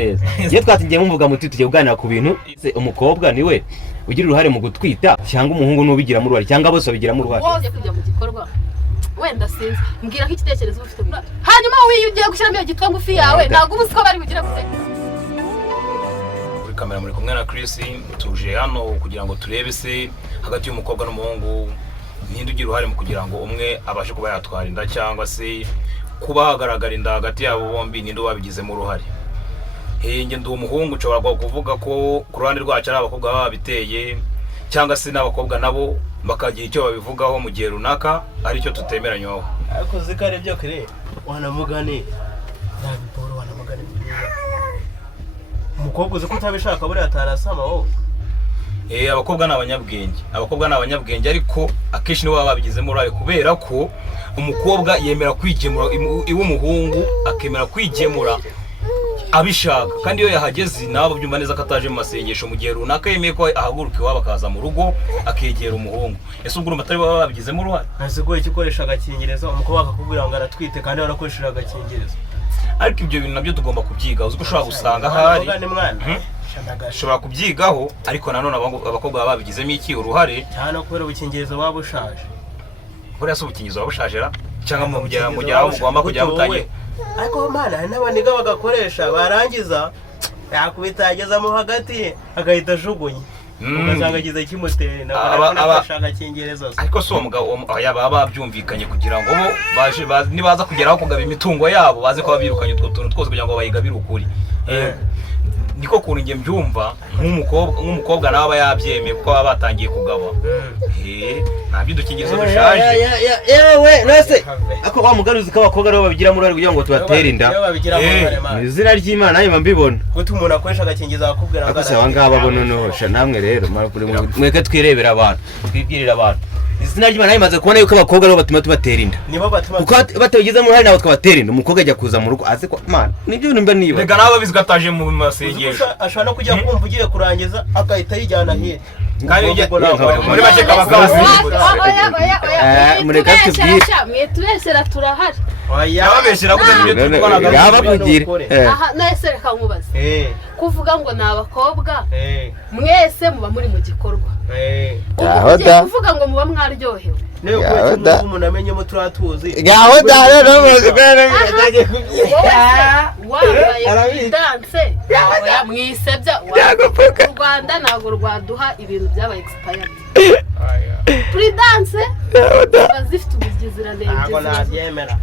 neza iyo twatingiye muvuga muti tugiye kuganira ku bintu umukobwa niwe ugira uruhare mu gutwita cyangwa umuhungu n'ubigiramo uruhare cyangwa bose babigiramo uruhare wose kujya mu gikorwa wenda sinzi mbwira ko igitekerezo ufite hanyuma ugiye gushyiramo iyo gitwa ngufi yawe ntabwo ubuzi ko bari bugire gute kuri kamera muri kumwe na Chris tuje hano kugira ngo turebe se hagati y'umukobwa n'umuhungu ninde ugira uruhare mu kugira ngo umwe abashe kuba yatwara inda cyangwa se kuba hagaragara inda hagati yabo bombi ninde wabigizemo uruhare. Nge ndi umuhungu nshobora kuvuga ko ku ruhande rwacu ari abakobwa babiteye cyangwa se n'abakobwa nabo bakagira icyo babivugaho mu gihe runaka aricyo tutemeranywaho. Ariko zikare byo kire wanamugane nabiporo wanamugane umukobwa uzi ko utabishaka buri atarasama wowe. Abakobwa ni abanyabwenge ariko akenshi nibo baba babigizemo uruhare kubera ko umukobwa yemera kwigemura iwe umuhungu akemera kwigemura abishaka kandi iyo yahageze nabo byumva neza ko ataje mu masengesho mu gihe runaka yemeye ko ahaguruka iwabo akaza mu rugo akegera umuhungu. Ese ubwo urumva atari baba babigizemo uruhare? Nasigo igikoresha agakingirizo umukobwa akakubwira ngo aratwite kandi warakoresheje agakingirizo. Ariko ibyo bintu nabyo tugomba kubyiga uzi ko ushobora gusanga hari ushobora kubyigaho ariko nanone abakobwa baba babigizemo iki uruhare cyane kubera ubukingirizo waba ushaje. Kubera se ubukingirizo waba ushajera cyangwa mu gihe mugomba kujya mutangiye. Ariko mana n'abaniga bagakoresha barangiza yakubitagezamo hagati agahita ajugunye ugasanga agize kimutera n'abashaka kingirizo. Ariko so umugabo yaba babyumvikanye kugira ngo bo baje nibaza kugeraho kugaba imitungo yabo baze ko babirukanye utwo tuntu twose kugira ngo bayigabire ukuri. Niko kuntu nge mbyumva nk'umukobwa nawe yabyemeye kuko baba batangiye kugaba. Nabyo dukingirizo dushaje. Yewe nase ako wa mugaruzi k'abakobwa rero babigiramo uruhare kugira ngo tubatere inda. Mu izina ry'Imana nayo mbibona. Gutu umuntu akoresha agakingirizo akubwira ngo akose abangaba bono nosha namwe rero mweke twirebera abantu twibwirira abantu. Izina ry'Imana imaze kubona yuko abakobwa rero batuma tubatera inda. Nibo batuma kuko batabigizemo uruhare nabo twabatera inda umukobwa ajya kuza mu rugo aze ko man nibyo nimba niba. Rega nawe bizigataje mu masengesho. Ashobora no kujya kumva ugiye kurangiza akahita yijyana hirya. Muri make kabakazi mureka tubwire mwetubesera turahari yababeshera gute nibyo tubona yabakugire aha nese reka nkubaze kuvuga ngo ni abakobwa mwese muba muri mu gikorwa ugiye kuvuga ngo muba mwaryohewe niyo ko umuntu amenye mu turatuzi gaho dare no muzigane kubyira wambaye dance mwisebya u Rwanda ntago rwaduha ibintu byaba expired free dance bazifite ubuzizirandenge ntago nabyemera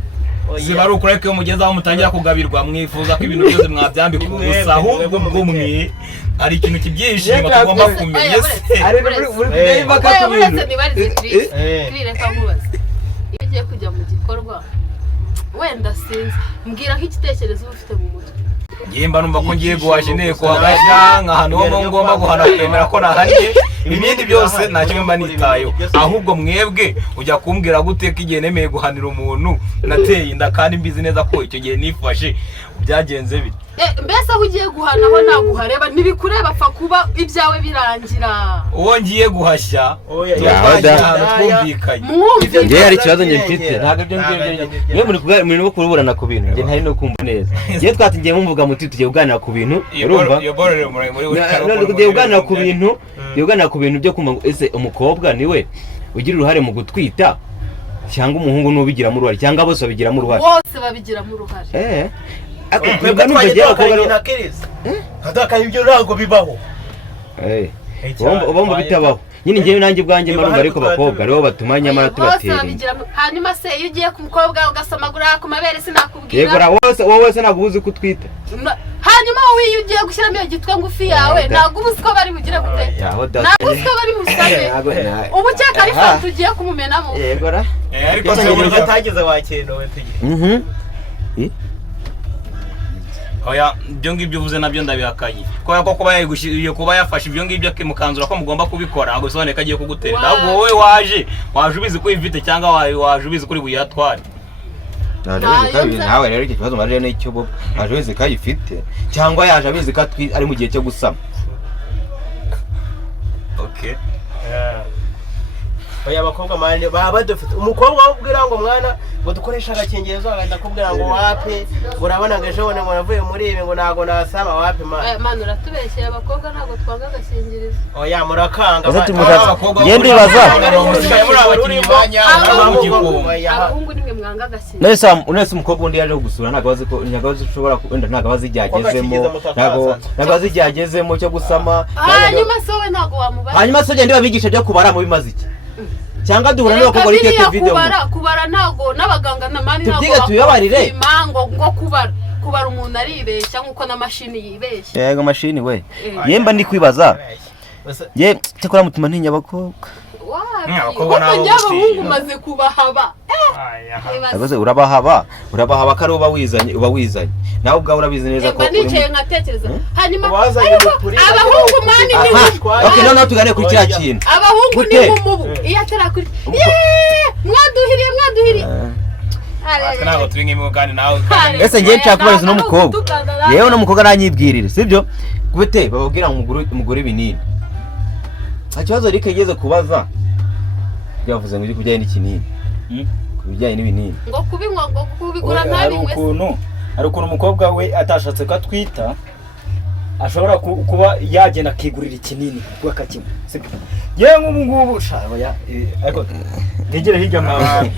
ziba ari ukureka iyo mugeze aho mutangira kugabirwa mwifuza ko ibintu byose mwabyambika gusa ahubwo bw'umwe hari ikintu kibyishimo tugomba kumenya se ari muri baka kubintu reka nkubaze iyo ugiye kujya mu gikorwa wenda sinzi mbwira nk'igitekerezo ufite mu mutwe. Yemba numva ko ngiye guhashya inteko hagashya nk'ahantu ho ngomba guhana kwemera ko nahanye ibindi byose nta kimwe mba nitayo ahubwo mwebwe ujya kumbwira gute ko igihe nemeye guhanira umuntu nateye inda kandi mbizi neza ko icyo gihe nifashe byagenze bite. Mbese aho ugiye guhanaho naguhareba ntibikureba apfa kuba ibyawe birangira uwo ngiye guhashya twumvikanye. Ngiye hari ikibazo nge mfite ntabwo ibyo ngibyo muri no kuburana ku bintu nge ntari no kumva neza. Ngiye twatingiye muvuga muti tugiye kuganira ku bintu urumva tugiye kuganira ku bintu ku bintu byo kumva ese umukobwa niwe ugira uruhare mu gutwita cyangwa umuhungu n'ubigiramo uruhare cyangwa bose babigiramo uruhare. Bose babigiramo uruhare. Twebwe twagiye na Kirisi kadaka ibyo ntago bibaho. Bomba bitabaho nyine ngiye nanjye bwanjye marumva ariko bakobwa rero batuma nyamara tubatera. Hanyuma se iyo ugiye ku mukobwa ugasamagura ku mabere sinakubwira. Yego wowe ntabwo uzi kutwita. Hanyuma wowe iyo ugiye gushyiramo iyo gitwa ngufi yawe ntabwo uzi ko bari bugire gute ntabwo uzi ko bari busabe ubu cyeka ari fa tugiye kumumenamo. Yego ra ariko se uburyo tageze wakenowe tugiye oya ibyo ngibyo uvuze nabyo ndabihakanye kubera ko kuba yafashe ibyo ngibyo mukanzura ko mugomba kubikora ntabwo bisobanuye ko agiye kugutera ntabwo wowe waje ubizi ko uyifite cyangwa waje ubizi kuri buyatware. nawe rero icyo kibazo marire n'icyo bo waje ubizi ko ayifite cyangwa yaje abizi ko ari mu gihe cyo gusama. Okay oya abakobwa manje baba dufite umukobwa ubwira ngo mwana ngo dukoresha agakingirizo agahita kubwira ngo wapi urabona ngo ejo bundi ngo navuye muri ibi ngo ntago nasama wapi mwana uratubeshye abakobwa ntabwo twanga agakingirizo oya murakanga ngende ibaza abahungu nimwe mwanga agakingirizo nese umukobwa undi yaje gusura ntabwo azi ko ushobora wenda ntabwo azi ibyagezemo ntabwo azi ibyagezemo cyo gusama hanyuma so we ntabwo wamubaza hanyuma so genda babigisha byo kubara mu bimaze iki cyangwa duhura n'abakobwa ari kete video kubara ntago n'abaganga namani ntago tubyiga tuyabarire ngo kubara umuntu aribeshya nkuko na mashini yibeshya yego mashini we yemba ndi kwibaza ye cyakora mutuma ntinya abakobwa abakobwa n'abahungu maze kubahaba abaze urabahaba kare uba wizanye nawe ubwawe urabizi neza ko nicaye nkatekereza hanyuma abahungu mani ni okay none tugane kuri kiriya kintu abahungu ni nk'umubu iyo atarakuri mwaduhiriye ntabwo turi nk'imwe kandi nawe ese ngiye nshaka kubariza n'umukobwa yewe n'umukobwa aranyibwirire sibyo gute bababwira umugore binini nta kibazo rike yigeze kubaza yavuze ngo uri kujyanye n'ikinini kubijyanye n'ibinini ngo kubinywa ngo kubigura ntabinywe hari ukuntu umukobwa we atashatse ko atwita ashobora kuba yagenda akigurira ikinini akakinywa yewe nk'ubu ngubu shaya ariko ntigere hirya mwawe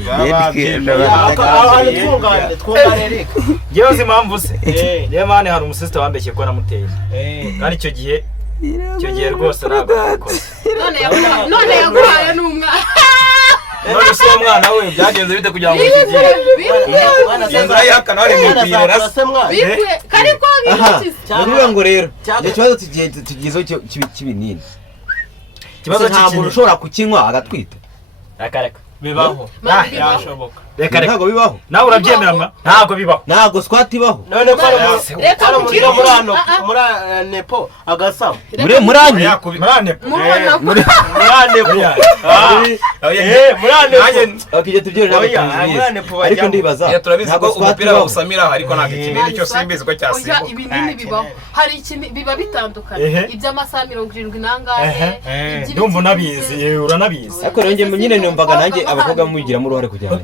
yewe uzi impamvu se yewe mani hari umusisita wambeshye ko namuteye kandi icyo gihe rwose ntabwo yakoze none yaguhaye n'umwana none se umwana we byagenze bite kugira ngo ikigire inzira yakana wari mwipirira kariko bivuga ngo rero ikibazo tugizeho cy'ibinini ikibazo nta muntu ushobora kukinywa agatwita reka bibaho yashoboka reka ntabwo bibaho nawe urabyemera ntabwo bibaho ntabwo squat ibaho none ko aramugira muri nepo agasama muri akije tubyore ariko ndibaza turabizi ko umupira bawusamira ariko ntabwo ikinini cyo simbizi ko cyasimbuka ibinini bibaho hari ikintu biba bitandukanye iby'amasaha 70 nangahe ndumva unabizi uranabizi ariko rero njye nyine numvaga nanjye abakobwa mugiramo uruhare kugira ngo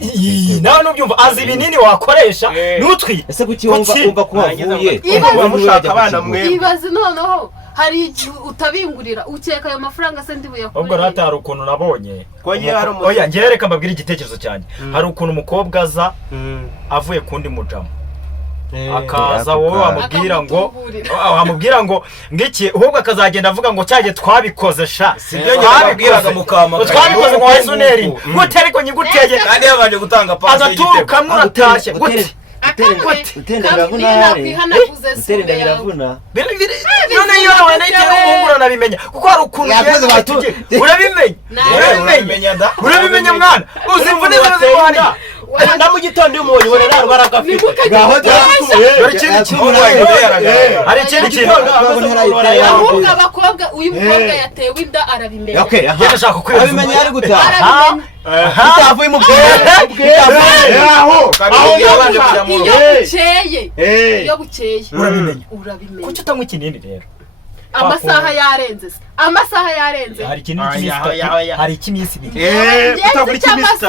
nawe nubyumva azi ibinini wakoresha n'utwi ese kuki wumva ko wavuye mushaka abana mwe ibaze noneho hari utabingurira ukeka ayo mafaranga se ndi buyakure ubwo ratari ukuntu nabonye oya ngiye reka mbabwire igitekerezo cyanjye hari ukuntu umukobwa aza avuye kundi mujamo akaza wowe wamubwira ngo ngiki ahubwo akazagenda avuga ngo cyaje twabikoze sha twabibwiraga mukama twabikoze ngo wesoneri gute ariko nyiguteye kandi yabanje gutanga pasi agaturuka muratashye gute utenda biravuna none iyo nawe nahitamo umuhungura nabimenya kuko hari ukuntu urabimenya mwana uzi imvune ziba zirwanya na mu gitondo y'umuntu ubona nta rubaraga afite hari ikindi kintu ahubwo abakobwa uyu mukobwa yatewe inda arabimenya ndashaka kubimenya ari gutaha utavuye mu iyo bukeye urabimenya kuki utanywa ikinini rero amasaha yarenze hari ikiminsi ibiri utagura ikiminsi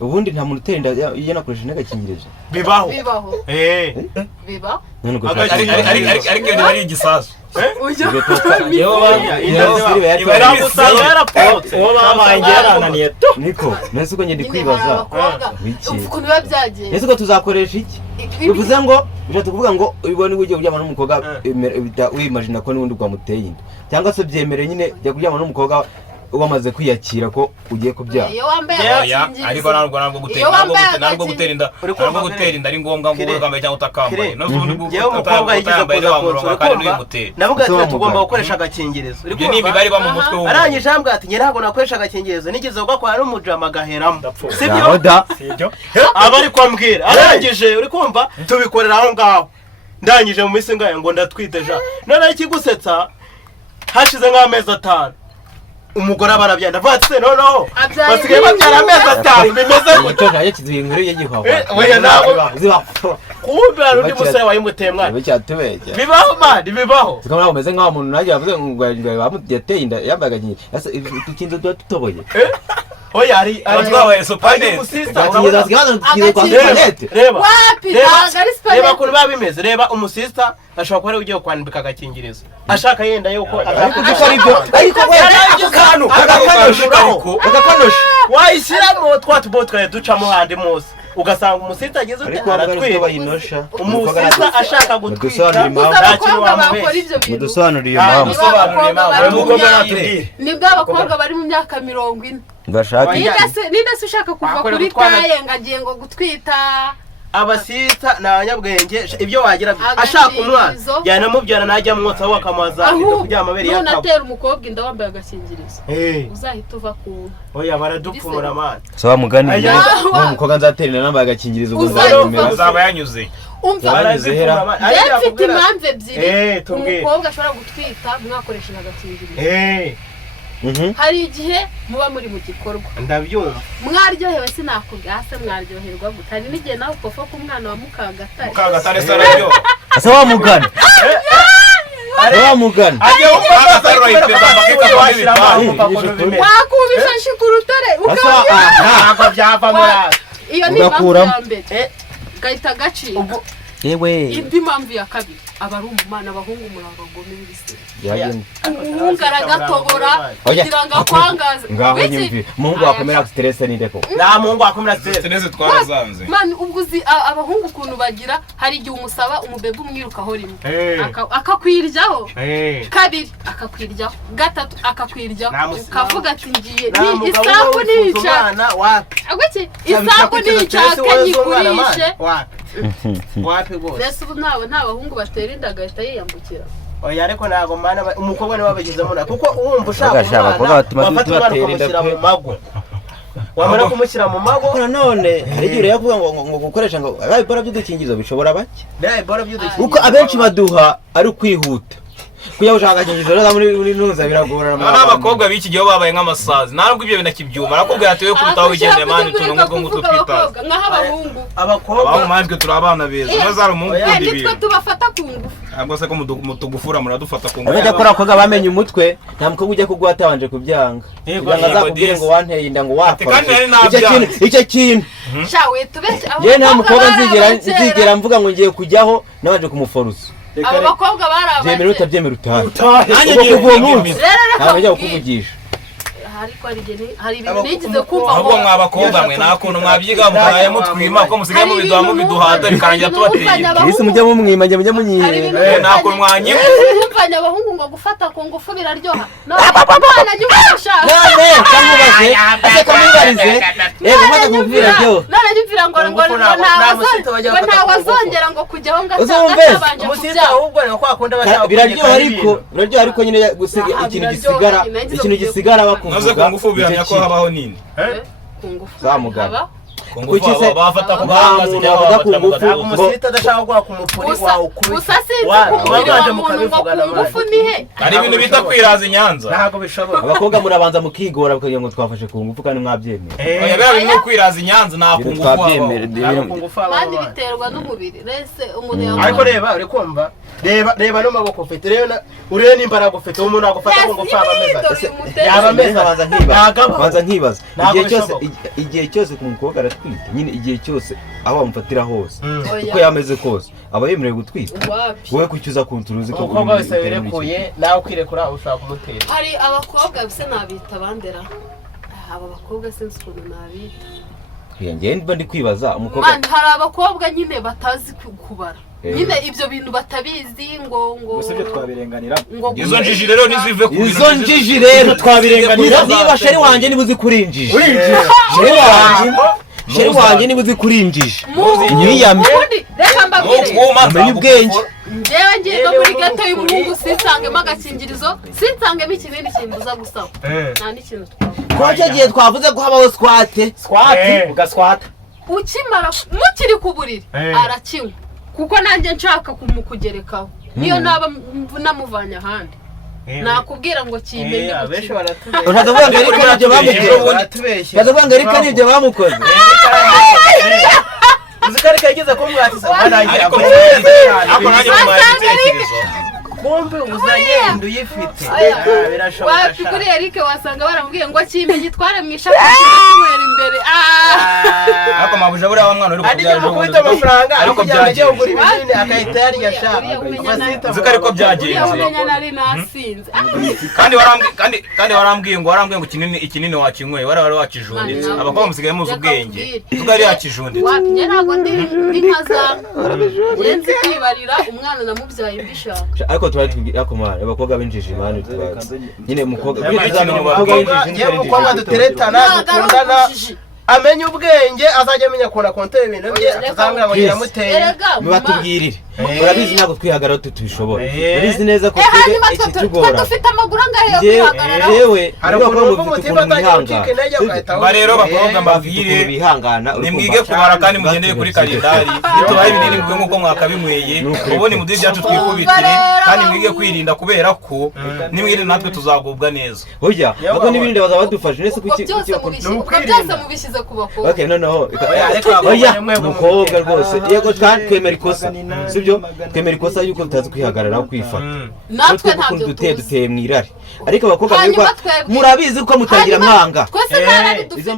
ubundi nta muntu utera inda iyo nakoresheje n'agakingirizo bibaho ariko iyo ari igisasu niko nese uko ngenda kwibaza ukuntu biba byagiye nese uko tuzakoresha iki bivuze ngo bishatse kuvuga ngo ubibone ugiye kuryama n'umukobwa wimagina ko n'ubundi bwamuteye inda cyangwa se byemereye nyine jya kuryama n'umukobwa wamaze kwiyakira ko ugiye kubyara ariko ntabwo gutera inda ari ngombwa ngo ugambe cyangwa utakambaye yewe umukobwa yigize kuza kumva navuga ati tugomba gukoresha agakingirizo ibyo ni ibibari ba mu mutwe w'umuntu arangije ambwira ati ntabwo nakoresha agakingirizo nigeze gukora n'umujama gaheramo sibyo aba ari kwambwira arangije uri kumva tubikorera aho ngaho ndangije mu minsi ngayo ngo ndatwiteja none ikigusetsa hashize nk'amezi 5 umugore abarabyanda vatse noneho basigaye babyara amezi 5 bimeze gutyo nayo kiziye inkuru y'igihwa oya nabo kumbe hari undi musore wayimuteye mwana bibaho mani bibaho tukabona umeze nk'aho umuntu nagiye yavuze ngo yateye inda yambaye agakingi ikintu tutoboye oya ari twabaye sopanete reba ukuntu biba bimeze reba umusista ashobora kuba ari ugiye kwandika agakingirizo ashaka yenda yuko agakonosha wayishyiramo twa tubo twawe ducamo handi munsi ugasanga umusista ageze ute aratwika umusista ashaka gutwika mudusobanuriye nibwo abakobwa bari mu myaka 40 ninde se ushaka kuva kuri taye ngagiye ngo gutwita abasista n'abanyabwenge ibyo wagira ashaka umwana yanamubyara najya mwotsa wo akamaza kugira amabere yakabo nonatera umukobwa inda wambaye agakingirizo uzahita uva ku oya baradupfumura amana so mugani umukobwa nzaterera nambaye agakingirizo uzaba yanyuze mfite impamvu ebyiri umukobwa ashobora gutwita mwakoresheje agakingirizo hari igihe muba muri mu gikorwa ndabyumva mwaryohewe sinakubwira se mwaryoherwa gutari n'igihe nawe ukofa ku mwana wa mukagatare sararyo asa wamugana ajye ukagatare ipeza bakeka wakubisha shikurutare ntabwo byava muri iyo ni impamvu ya mbere gahita gacika yewe indi mpamvu ya kabiri aba ari umumana abahungu murabagome b'ibise umuhungu aragatobora kugira ngo akwangaze ngaho nyumvi umuhungu wakomera stress n'indeko nta muhungu wakomera stress twarazanze man ubwo uzi abahungu ukuntu bagira hari igihe umusaba umubebe umwirukaho rimwe akakwiryaho kabiri akakwiryaho gatatu akakwiryaho ukavuga ati ngiye ni isambu nicana agwiki isambu nicaka nyigurishe wapi gose nese ubu nta bahungu batera inda agahita yiyambukira oya ariko ntago mana umukobwa niwe wabigizemo kuko wumva ushaka wafata umwana ukamushyira mu mago wamara kumushyira mu mago none igihe uri yavuga ngo gukoresha ngo ibora by'udukingirizo bishobora bake kuko abenshi baduha ari kwihuta kuya ushaka agakingirizo rero muri ntuza biragorana n'abakobwa b'iki gihe babaye nk'amasazi ntabwo ibyo binakibyuma arakubwira ati we kubitaho wigendeye mani tuntu nk'ubwo ngutu twitaza abakobwa manje turi abana beza bazara umuhungu kundi ibintu nitwe tubafata ku ngufu ntabwo se ko mutugufura muradufata ku ngufu abajya kora abakobwa bamenye umutwe nta mukobwa ujya kugwa atabanje kubyanga kugira ngo azakubwire ngo wanteye inda ngo wapfa icyo kintu shawe tubeshye yewe nta mukobwa nzigera mvuga ngo ngiye kujyaho nabanje kumuforusa abo bakobwa barabaje byemera utabyemera utahe nanjye ngiye kuvugisha ntabwo njya kukuvugisha hari ibintu nigize kumva ahubwo mwabakobwa mwe nta kuntu mwabyiga mukaye mutwima ko musigaye mubiduha mubiduhada bikarangira tubateye isi mujya mumwima njye mujya munyihe nta kuntu mwanyima kumvanya abahungu ngo gufata ku ngufu biraryoha none nyumvisha none kamubaze ase kamubarize yego mata kumvira byo none nyumvira ngo ntawazongera ngo kujyaho ngatabanje umusita ahubwo ni kwa kunda bashaka biraryoha ariko nyine ikintu gisigara bakuvuga ku ngufu bihamya ko habaho nini ku ngufu zamugana ku ngufu bafata ku ngufu ntabwo umusita adashaka gwa ku mupuri wawe gusa sinzi kumubwira umuntu ngo ku ngufu nihe hari ibintu bita kwiraza inyanza ntabwo bishoboka abakobwa murabanza mukigora bakagira ngo twafashe ku ngufu kandi mwabyemeye oya bera bimwe kwiraza inyanza nta ku ngufu kandi biterwa n'umubiri rese umuntu ariko reba uri kumva reba no maboko ufite rero urebe n'imbaraga ufite umuntu agufata ku ngufu yaba ameze banza nkibaza igihe cyose ku mukobwa aratwite nyine igihe cyose aho bamufatira hose uko yameze kose aba yemerewe gutwita wowe kucyuza kunturuzi ko umukobwa wese wirekuye nawe ukirekura ushaka kumutera hari abakobwa bise nabita bandera aba bakobwa sinzi ukuntu nabita njye mba ndi kwibaza umukobwa hari abakobwa nyine batazi kubara nyine ibyo bintu batabizi ngo usibye twabirenganira izo njiji rero nizive ku izo njiji rero twabirenganira niba sheri wanjye niba uzi kurinjije sheri wanjye niba uzi kurinjije nyiyame reka mbabwire amenye ubwenge njyewe ngiye no muri gato y'umuhungu sinsangemo agakingirizo sinsangemo ikibindi kimbuza gusaba nta n'ikintu kwa cyo gihe twavuze ko habaho swate ugaswata ukimara mukiri ku buriri arakinywa kuko nanjye nshaka kumukugerekaho niyo naba namuvanya ahandi nakubwira ngo kimenye abenshi baratubeshya uravuga ngo ariko nibyo bamukoze uravuga ngo ariko nibyo bamukoze uzikareka yigeze kumwatiza ariko nanjye mumaye igitekerezo kumbe uzanye indu yifite birashoboka wapi kuri Eric wasanga baramubwiye ngo kimbe gitware mu ishakoshi kimwera imbere ariko mabuja buriya wa mwana uri kubyara ejo bundi amafaranga ariko byagiye kugura ibinini akahita yarya shaka uzi ariko byagenze kandi warambwiye ngo ikinini wakinyweye wari wakijunditse abakobwa musigaye muzi ubwenge uzi ari yakijunditse wapi ntabwo ndi nkaza yenzi kwibarira umwana namubyaye mbishaka ariko twari kumara abakobwa binjije imana nyine umukobwa umukobwa duteretana dukundana amenye ubwenge azajya amenya kora konte ibintu bye atazambwira ngo yiramuteye mubatubwirire urabizi ntabwo twihagarara tubishobora urabizi neza ko iki tugora dufite amaguru angahe yo kwihagarara yewe ariko ko mufite ukuntu bihangana rero bakobwa mbabwire bihangana nimwige kubara kandi mugendeye kuri kalendari bitubaye ibinini mwe nkuko mwakabinyweye ubone mu byacu twikubitire kandi mwige kwirinda kubera ko nimwire natwe tuzagubwa neza hoya bako n'ibindi baza badufasha nese kuki byose mubishyize ku bakobwa okay noneho hoya mukobwa rwose yego twemera ikosa sibyo twemera ikosa yuko tutazi kwihagarara kwifata natwe ntabyo duteye mwirari ariko abakobwa murabizi ko mutagira mwanga twese ntarari dufite